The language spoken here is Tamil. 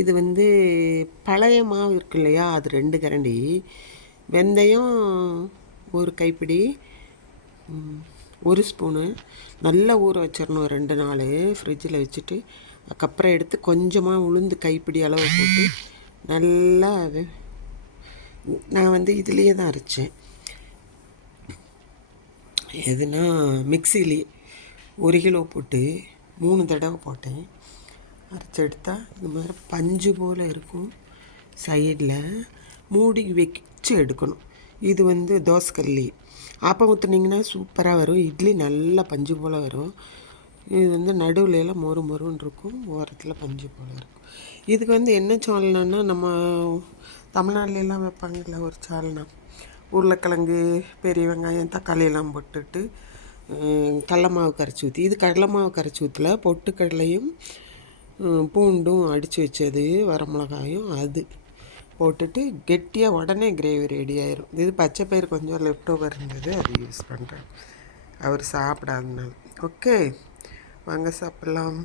இது வந்து பழைய மாவு இருக்கு இல்லையா, அது 2 கரண்டி, வெந்தயம் 1 கைப்பிடி, 1 ஸ்பூனு நல்லா ஊற வச்சிடணும் 2 நாள் ஃப்ரிட்ஜில் வச்சுட்டு. அதுக்கப்புறம் எடுத்து கொஞ்சமாக உளுந்து கைப்பிடி அளவு போட்டு நல்லா நான் வந்து இதுலேயே தான் அரைச்சேன். எதுனா மிக்சிலே 1 கிலோ போட்டு 3 தடவை போட்டேன். அரைச்சி எடுத்தால் இந்த மாதிரி பஞ்சு போல் இருக்கும். சைடில் மூடி வச்சு எடுக்கணும். இது வந்து தோசைக்கல்லி ஆப்பம் ஊற்றுனீங்கன்னா சூப்பராக வரும். இட்லி நல்லா பஞ்சு போல் வரும். இது வந்து நடுவில் எல்லாம் மொறு மொறுன்னு இருக்கும், ஓரத்தில் பஞ்சு போல் இருக்கும். இதுக்கு வந்து என்ன சால்னான்னா, நம்ம தமிழ்நாட்டிலலாம் வைப்பாங்கல்ல ஒரு சால்னா, உருளைக்கிழங்கு, பெரிய வெங்காயம், தக்காளி எல்லாம் போட்டுட்டு கடல மாவு கரைச்சி ஊற்றி, இது கடலை மாவு கரைச்சி ஊற்றல, பொட்டுக்கடலையும் பூண்டும் அடித்து வச்சது, வரமிளகாயும் அது போட்டுட்டு கெட்டியாக உடனே கிரேவி ரெடி ஆயிரும். இது பச்சை பயிர் கொஞ்சம் லெஃப்ட் ஓவர் இருந்தது, அது யூஸ் பண்ணுறேன் அவர் சாப்பிடாதனால. ஓகே, வாங்க சாப்பிட்லாம்.